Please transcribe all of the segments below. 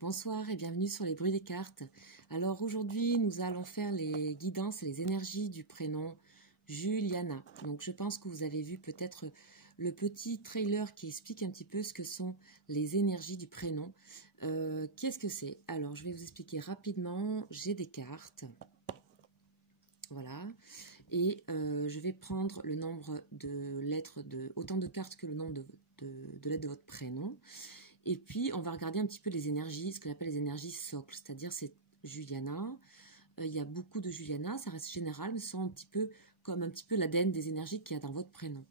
Bonsoir et bienvenue sur les bruits des cartes. Alors aujourd'hui, nous allons faire les guidances et les énergies du prénom Juliana. Donc je pense que vous avez vu peut-être le petit trailer qui explique un petit peu ce que sont les énergies du prénom. Qu'est-ce que c'est? Alors je vais vous expliquer rapidement. J'ai des cartes. Voilà. Et je vais prendre le nombre de lettres, autant de cartes que le nombre de lettres de votre prénom. Et puis, on va regarder un petit peu les énergies, ce qu'on appelle les énergies socles, c'est-à-dire c'est Juliana. Il y a beaucoup de Juliana, ça reste général, mais ce sont un petit peu comme un petit peu l'ADN des énergies qu'il y a dans votre prénom.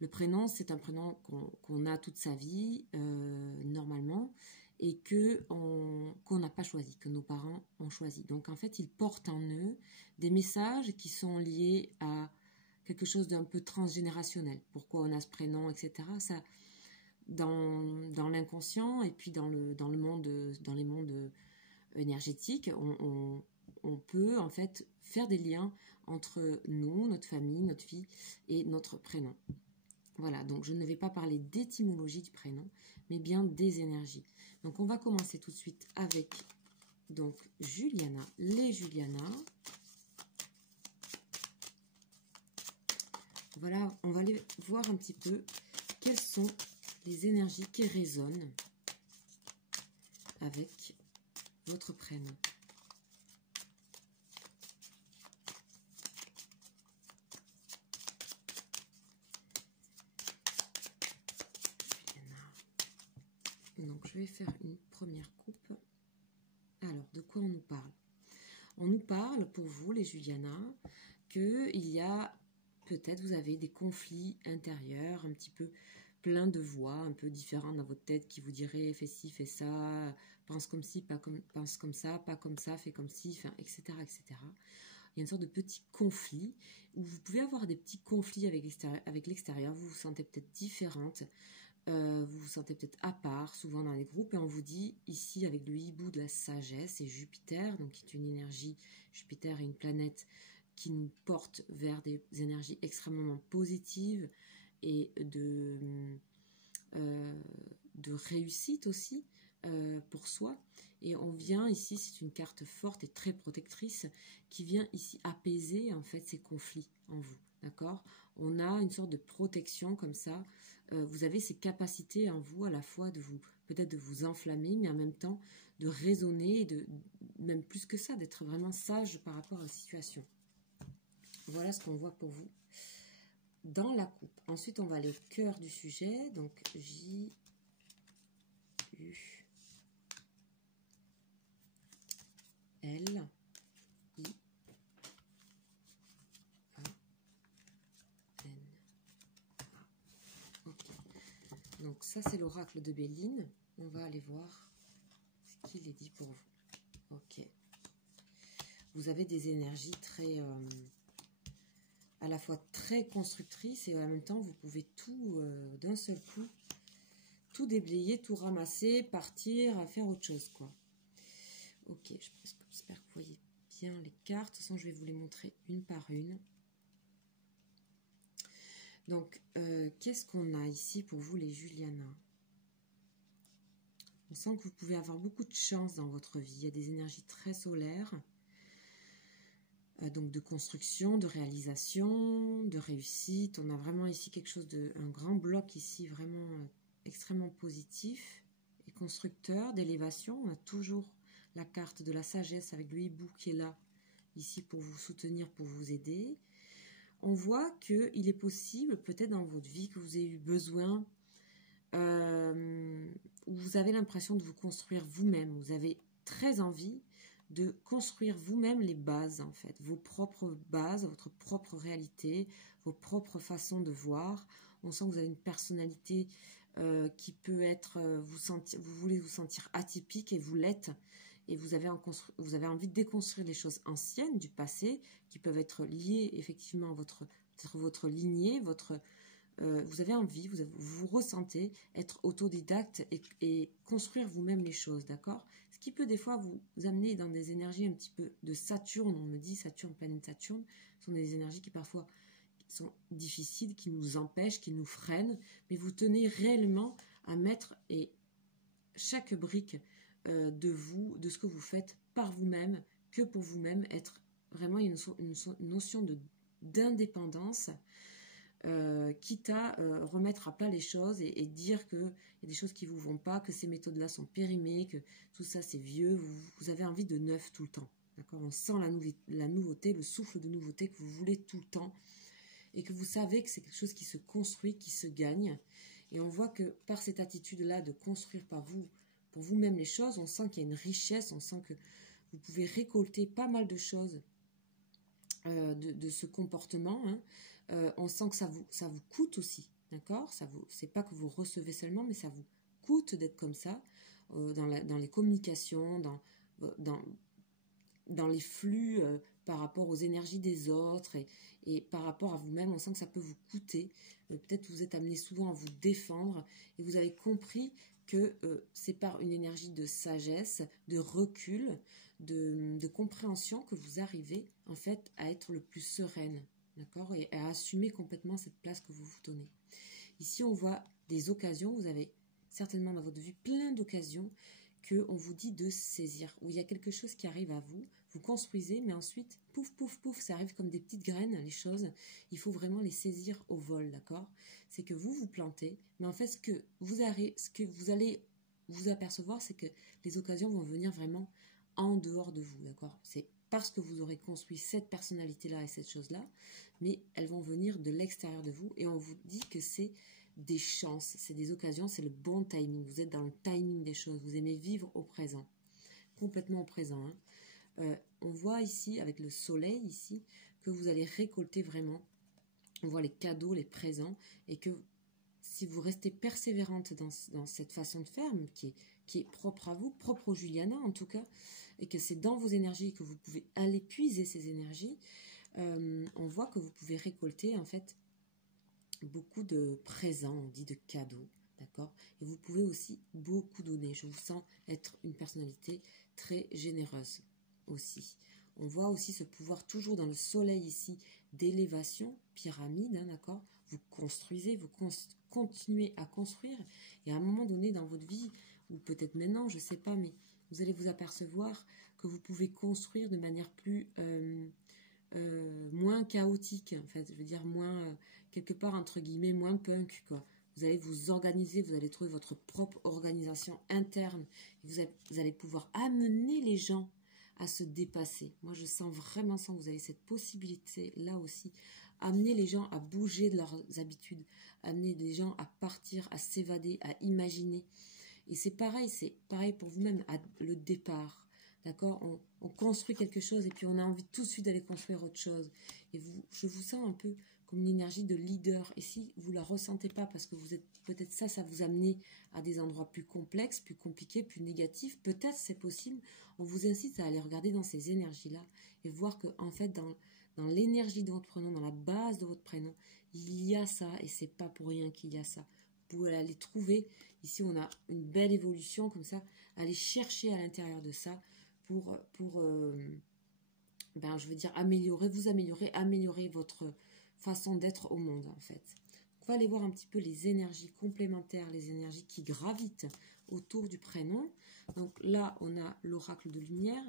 Le prénom, c'est un prénom qu'on a toute sa vie, normalement, et qu'on n'a pas choisi, que nos parents ont choisi. Donc, en fait, ils portent en eux des messages qui sont liés à quelque chose d'un peu transgénérationnel. Pourquoi on a ce prénom, etc. Ça... Dans l'inconscient et puis dans les mondes énergétiques, on peut en fait faire des liens entre nous, notre famille, notre vie et notre prénom. Voilà, donc je ne vais pas parler d'étymologie du prénom, mais bien des énergies. Donc on va commencer tout de suite avec donc Juliana, les Juliana. Voilà, on va aller voir un petit peu quelles sont les énergies qui résonnent avec votre prénom. Donc, je vais faire une première coupe. Alors, de quoi on nous parle? On nous parle, pour vous, les Juliana, qu'il y a, peut-être, vous avez des conflits intérieurs, un petit peu plein de voix, un peu différentes dans votre tête qui vous diraient fais ci, fais ça, pense comme ci, pense comme ça, pas comme ça, fais comme ci, enfin, etc., etc. Il y a une sorte de petit conflit où vous pouvez avoir des petits conflits avec l'extérieur, vous vous sentez peut-être différente, vous vous sentez peut-être à part, souvent dans les groupes, et on vous dit ici avec le hibou de la sagesse et Jupiter, donc qui est une énergie, Jupiter est une planète qui nous porte vers des énergies extrêmement positives et de réussite aussi pour soi. Et on vient ici, c'est une carte forte et très protectrice qui vient ici apaiser en fait ces conflits en vous. D'accord? On a une sorte de protection comme ça. Vous avez ces capacités en vous à la fois de vous, peut-être de vous enflammer, mais en même temps de raisonner, et même plus que ça, d'être vraiment sage par rapport à la situation. Voilà ce qu'on voit pour vous dans la coupe. Ensuite, on va aller au cœur du sujet. Donc, J, U, L, I, A, N, A. Ok. Donc, ça, c'est l'oracle de Béline. On va aller voir ce qu'il est dit pour vous. Ok. Vous avez des énergies très... à la fois très constructrices et en même temps, vous pouvez tout, d'un seul coup, tout déblayer, tout ramasser, partir, à faire autre chose, quoi. Ok, j'espère que vous voyez bien les cartes. De toute façon, je vais vous les montrer une par une. Donc, qu'est-ce qu'on a ici pour vous, les Juliana? On sent que vous pouvez avoir beaucoup de chance dans votre vie. Il y a des énergies très solaires. Donc, de construction, de réalisation, de réussite. On a vraiment ici quelque chose un grand bloc ici, vraiment extrêmement positif et constructeur, d'élévation. On a toujours la carte de la sagesse avec le hibou qui est là, ici pour vous soutenir, pour vous aider. On voit qu'il est possible, peut-être dans votre vie, que vous ayez eu besoin, où vous avez l'impression de vous construire vous-même. Vous avez très envie de construire vous-même les bases, en fait. Vos propres bases, votre propre réalité, vos propres façons de voir. On sent que vous avez une personnalité qui peut être... vous voulez vous sentir atypique et vous l'êtes. Et vous avez envie de déconstruire les choses anciennes du passé qui peuvent être liées effectivement à votre lignée, vous avez envie, vous ressentez être autodidacte et construire vous-même les choses, d'accord? Ce qui peut des fois vous amener dans des énergies un petit peu de Saturne, on me dit Saturne, planète Saturne, ce sont des énergies qui parfois sont difficiles, qui nous empêchent, qui nous freinent, mais vous tenez réellement à mettre chaque brique de vous, de ce que vous faites par vous-même, que pour vous-même, être vraiment une notion d'indépendance, quitte à remettre à plat les choses et dire qu'il y a des choses qui ne vous vont pas, que ces méthodes-là sont périmées, que tout ça c'est vieux, vous avez envie de neuf tout le temps. D'accord, on sent la nouveauté, le souffle de nouveauté que vous voulez tout le temps et que vous savez que c'est quelque chose qui se construit, qui se gagne. Et on voit que par cette attitude-là de construire par vous, pour vous-même les choses, on sent qu'il y a une richesse, on sent que vous pouvez récolter pas mal de choses de ce comportement. Hein. On sent que ça vous coûte aussi, d'accord? C'est pas que vous recevez seulement, mais ça vous coûte d'être comme ça, dans les communications, dans les flux par rapport aux énergies des autres et par rapport à vous-même. On sent que ça peut vous coûter. Peut-être vous êtes amené souvent à vous défendre et vous avez compris que c'est par une énergie de sagesse, de recul, de compréhension que vous arrivez en fait à être le plus sereine, d'accord, et à assumer complètement cette place que vous vous donnez. Ici, on voit des occasions. Vous avez certainement dans votre vie plein d'occasions qu'on vous dit de saisir, où il y a quelque chose qui arrive à vous, vous construisez, mais ensuite, pouf, pouf, pouf, ça arrive comme des petites graines, les choses, il faut vraiment les saisir au vol, d'accord? C'est que vous plantez, mais en fait, ce que vous allez vous apercevoir, c'est que les occasions vont venir vraiment en dehors de vous, d'accord? C'est parce que vous aurez construit cette personnalité-là et cette chose-là, mais elles vont venir de l'extérieur de vous, et on vous dit que c'est des chances, c'est des occasions, c'est le bon timing. Vous êtes dans le timing des choses, vous aimez vivre au présent, complètement au présent. Hein. On voit ici, avec le soleil ici, que vous allez récolter vraiment, on voit les cadeaux, les présents, et que si vous restez persévérante dans cette façon de faire, qui est propre à vous, propre au Juliana en tout cas, et que c'est dans vos énergies que vous pouvez aller puiser ces énergies, on voit que vous pouvez récolter en fait beaucoup de présents, on dit de cadeaux, d'accord? Et vous pouvez aussi beaucoup donner. Je vous sens être une personnalité très généreuse aussi. On voit aussi ce pouvoir toujours dans le soleil ici d'élévation, pyramide, hein, d'accord? Vous construisez, vous continuez à construire et à un moment donné dans votre vie, ou peut-être maintenant, je ne sais pas, mais vous allez vous apercevoir que vous pouvez construire de manière plus... moins chaotique, en fait, je veux dire moins, quelque part, entre guillemets, moins punk, quoi. Vous allez vous organiser, vous allez trouver votre propre organisation interne, et vous allez pouvoir amener les gens à se dépasser. Moi, je sens vraiment que vous avez cette possibilité-là aussi, amener les gens à bouger de leurs habitudes, amener les gens à partir, à s'évader, à imaginer. Et c'est pareil pour vous-même, le départ. D'accord, on construit quelque chose et puis on a envie tout de suite d'aller construire autre chose. Et je vous sens un peu comme une énergie de leader. Et si vous ne la ressentez pas parce que vous êtes peut-être ça vous amène à des endroits plus complexes, plus compliqués, plus négatifs, peut-être c'est possible. On vous incite à aller regarder dans ces énergies-là et voir que en fait dans l'énergie de votre prénom, dans la base de votre prénom, il y a ça et c'est pas pour rien qu'il y a ça. Vous pouvez aller trouver. Ici, on a une belle évolution comme ça. Aller chercher à l'intérieur de ça. Pour je veux dire, améliorer votre façon d'être au monde, en fait. On va aller voir un petit peu les énergies complémentaires, les énergies qui gravitent autour du prénom. Donc là, on a l'oracle de lumière.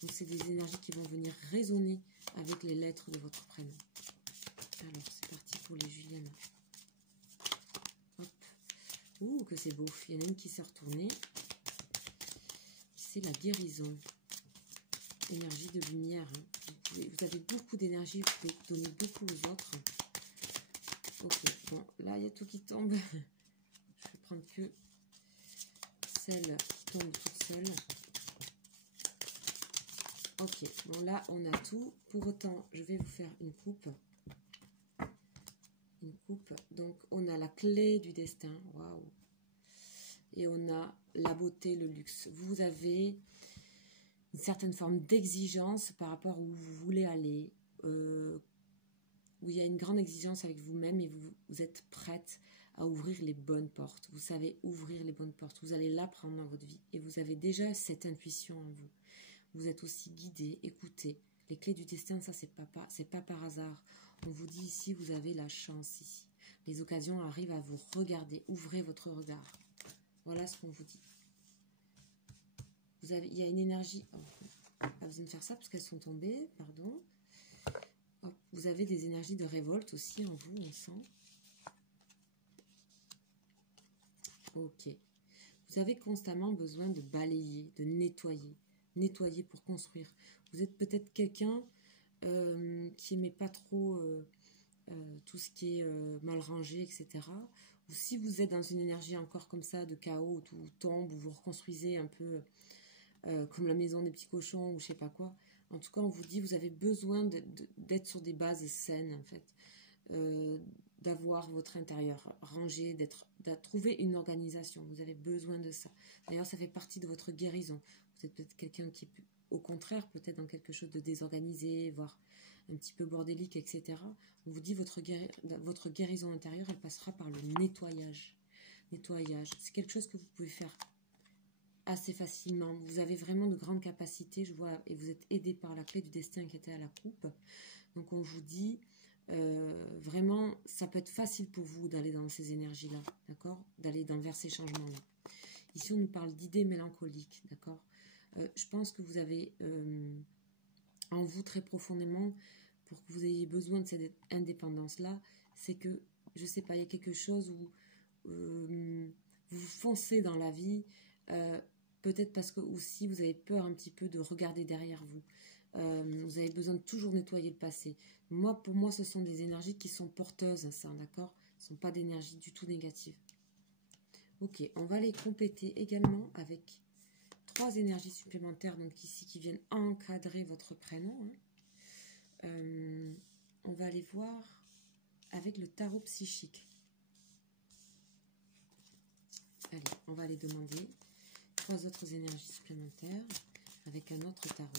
Donc, c'est des énergies qui vont venir résonner avec les lettres de votre prénom. Alors, c'est parti pour les Juliana. Hop. Ouh, que c'est beau. Il y en a une qui s'est retournée. C'est la guérison. Énergie de lumière. Hein. Vous avez beaucoup d'énergie, vous pouvez donner beaucoup aux autres. Ok, bon, là, il y a tout qui tombe. Je vais prendre que celle qui tombe toute seule. Ok, bon, là, on a tout. Pour autant, je vais vous faire une coupe. Une coupe. Donc, on a la clé du destin. Waouh! Et on a la beauté, le luxe. Vous avez une certaine forme d'exigence par rapport où vous voulez aller, où il y a une grande exigence avec vous-même et vous êtes prête à ouvrir les bonnes portes. Vous savez ouvrir les bonnes portes. Vous allez l'apprendre dans votre vie et vous avez déjà cette intuition en vous. Vous êtes aussi guidé, écoutez. Les clés du destin, ça, c'est pas par hasard. On vous dit ici, vous avez la chance ici. Les occasions arrivent à vous regarder. Ouvrez votre regard. Voilà ce qu'on vous dit. il y a une énergie... Oh, pas besoin de faire ça parce qu'elles sont tombées, pardon. Hop, vous avez des énergies de révolte aussi en vous, on sent. Ok. Vous avez constamment besoin de balayer, de nettoyer. Nettoyer pour construire. Vous êtes peut-être quelqu'un qui n'aimait pas trop tout ce qui est mal rangé, etc. Ou si vous êtes dans une énergie encore comme ça, de chaos, où tout tombe, où vous reconstruisez un peu comme la maison des petits cochons, ou je sais pas quoi. En tout cas, on vous dit, vous avez besoin d'être sur des bases saines, en fait. D'avoir votre intérieur rangé, de trouver une organisation. Vous avez besoin de ça. D'ailleurs, ça fait partie de votre guérison. Vous êtes peut-être quelqu'un qui est, au contraire, peut-être dans quelque chose de désorganisé, voire un petit peu bordélique, etc. On vous dit, votre guérison intérieure, elle passera par le nettoyage. Nettoyage, c'est quelque chose que vous pouvez faire assez facilement. Vous avez vraiment de grandes capacités, je vois, et vous êtes aidé par la clé du destin qui était à la coupe. Donc, on vous dit... vraiment, ça peut être facile pour vous d'aller dans ces énergies-là, d'accord? D'aller vers ces changements-là. Ici, on nous parle d'idées mélancoliques, d'accord? Je pense que vous avez en vous très profondément, pour que vous ayez besoin de cette indépendance-là, c'est que, je sais pas, il y a quelque chose où vous foncez dans la vie, peut-être parce que aussi vous avez peur un petit peu de regarder derrière vous. Vous avez besoin de toujours nettoyer le passé. Pour moi, ce sont des énergies qui sont porteuses, ça, d'accord? Ce ne sont pas d'énergies du tout négatives. Ok, on va les compléter également avec 3 énergies supplémentaires, donc ici, qui viennent encadrer votre prénom. Hein. On va aller voir avec le tarot psychique. Allez, on va aller demander 3 autres énergies supplémentaires avec un autre tarot.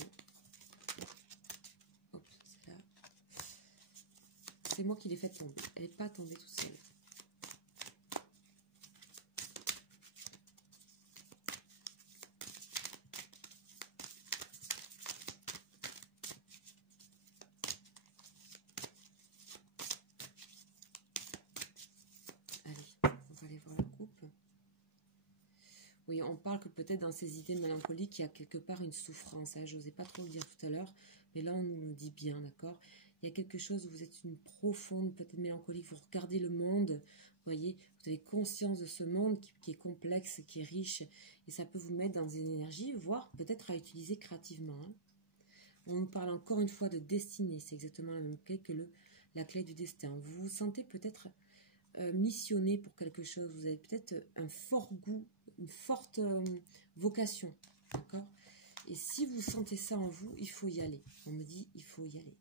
C'est moi qui l'ai fait tomber. Elle n'est pas tombée toute seule. Allez, on va aller voir la coupe. Oui, on parle que peut-être dans ces idées mélancoliques, il y a quelque part une souffrance. Hein. Je n'osais pas trop le dire tout à l'heure, mais là, on nous le dit bien, d'accord? Il y a quelque chose où vous êtes une profonde, peut-être mélancolique, vous regardez le monde, vous voyez, vous avez conscience de ce monde qui est complexe, qui est riche, et ça peut vous mettre dans une énergie, voire peut-être à utiliser créativement. Hein. On nous parle encore une fois de destinée, c'est exactement la même clé que la clé du destin. Vous vous sentez peut-être missionné pour quelque chose, vous avez peut-être un fort goût, une forte vocation, d'accord? Et si vous sentez ça en vous, il faut y aller. On me dit, il faut y aller.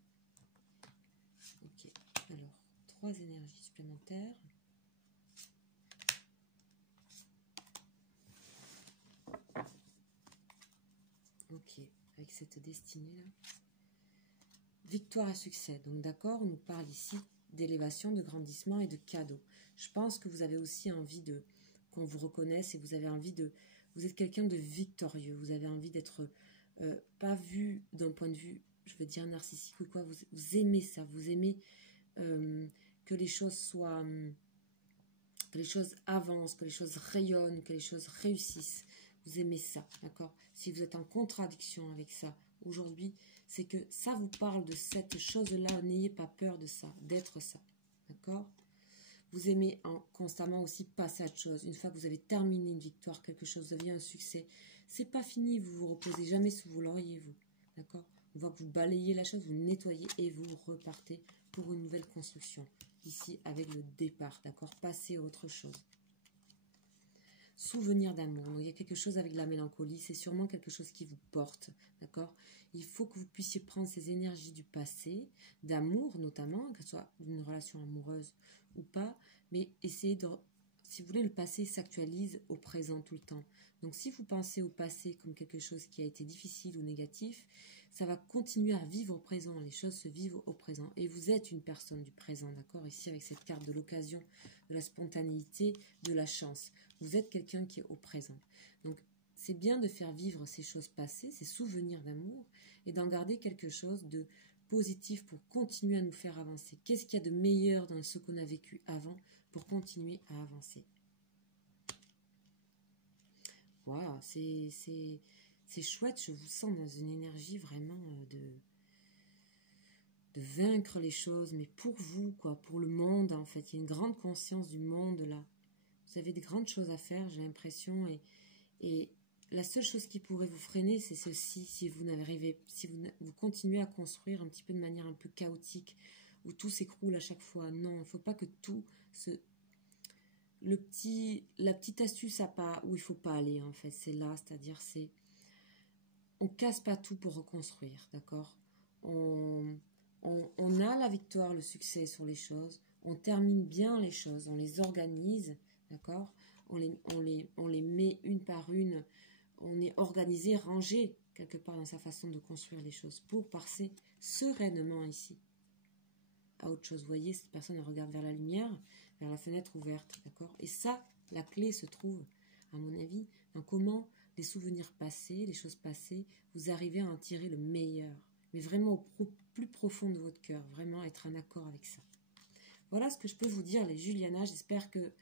Ok, alors, 3 énergies supplémentaires. Ok, avec cette destinée-là. Victoire et succès. Donc d'accord, on nous parle ici d'élévation, de grandissement et de cadeaux. Je pense que vous avez aussi envie qu'on vous reconnaisse et vous avez envie vous êtes quelqu'un de victorieux. Vous avez envie d'être pas vu d'un point de vue, je veux dire narcissique ou quoi. Vous aimez ça, vous aimez que les choses soient, que les choses avancent, que les choses rayonnent, que les choses réussissent. Vous aimez ça, d'accord? Si vous êtes en contradiction avec ça aujourd'hui, c'est que ça vous parle de cette chose-là. N'ayez pas peur de ça, d'être ça, d'accord? Vous aimez constamment aussi passer à autre chose. Une fois que vous avez terminé une victoire, quelque chose, vous avez un succès, c'est pas fini, vous vous reposez jamais sous vos lauriers, vous, d'accord? On va vous balayer la chose, vous nettoyez et vous repartez pour une nouvelle construction. Ici, avec le départ, d'accord? Passer à autre chose. Souvenir d'amour. Donc, il y a quelque chose avec la mélancolie. C'est sûrement quelque chose qui vous porte, d'accord? Il faut que vous puissiez prendre ces énergies du passé, d'amour notamment, que ce soit d'une relation amoureuse ou pas, mais essayez de... Si vous voulez, le passé s'actualise au présent tout le temps. Donc, si vous pensez au passé comme quelque chose qui a été difficile ou négatif, ça va continuer à vivre au présent. Les choses se vivent au présent. Et vous êtes une personne du présent, d'accord? Ici, avec cette carte de l'occasion, de la spontanéité, de la chance. Vous êtes quelqu'un qui est au présent. Donc, c'est bien de faire vivre ces choses passées, ces souvenirs d'amour, et d'en garder quelque chose de positif pour continuer à nous faire avancer. Qu'est-ce qu'il y a de meilleur dans ce qu'on a vécu avant pour continuer à avancer? Voilà, c'est c'est chouette, je vous sens dans une énergie vraiment de vaincre les choses, mais pour vous, quoi, pour le monde, en fait. Il y a une grande conscience du monde, là. Vous avez des grandes choses à faire, j'ai l'impression, et la seule chose qui pourrait vous freiner, c'est ceci, si vous n'arrivez, si vous continuez à construire un petit peu de manière un peu chaotique, où tout s'écroule à chaque fois. Non, il ne faut pas que tout se... La petite astuce à pas, où il ne faut pas aller, en fait, c'est là, c'est-à-dire, c'est... On casse pas tout pour reconstruire, d'accord? On a la victoire, le succès sur les choses, on termine bien les choses, on les organise, d'accord? On les met une par une, on est organisé, rangé quelque part dans sa façon de construire les choses pour passer sereinement ici à autre chose. Vous voyez, cette personne elle regarde vers la lumière, vers la fenêtre ouverte, d'accord? Et ça, la clé se trouve, à mon avis, dans comment les souvenirs passés, les choses passées, vous arrivez à en tirer le meilleur, mais vraiment au plus profond de votre cœur, vraiment être en accord avec ça. Voilà ce que je peux vous dire, les Juliana. J'espère que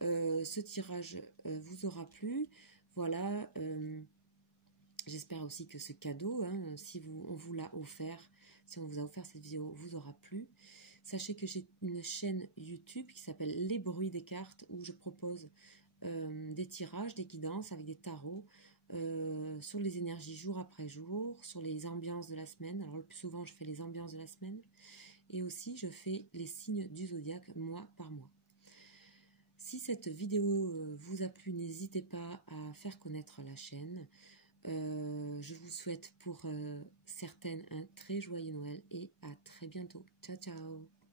ce tirage vous aura plu. Voilà, j'espère aussi que ce cadeau, hein, si on vous l'a offert, si on vous a offert cette vidéo, vous aura plu. Sachez que j'ai une chaîne YouTube qui s'appelle Les Bruits des cartes, où je propose des tirages, des guidances avec des tarots, sur les énergies jour après jour, sur les ambiances de la semaine. Alors le plus souvent, je fais les ambiances de la semaine. Et aussi, je fais les signes du zodiaque mois par mois. Si cette vidéo vous a plu, n'hésitez pas à faire connaître la chaîne. Je vous souhaite pour certaines un très joyeux Noël et à très bientôt. Ciao, ciao!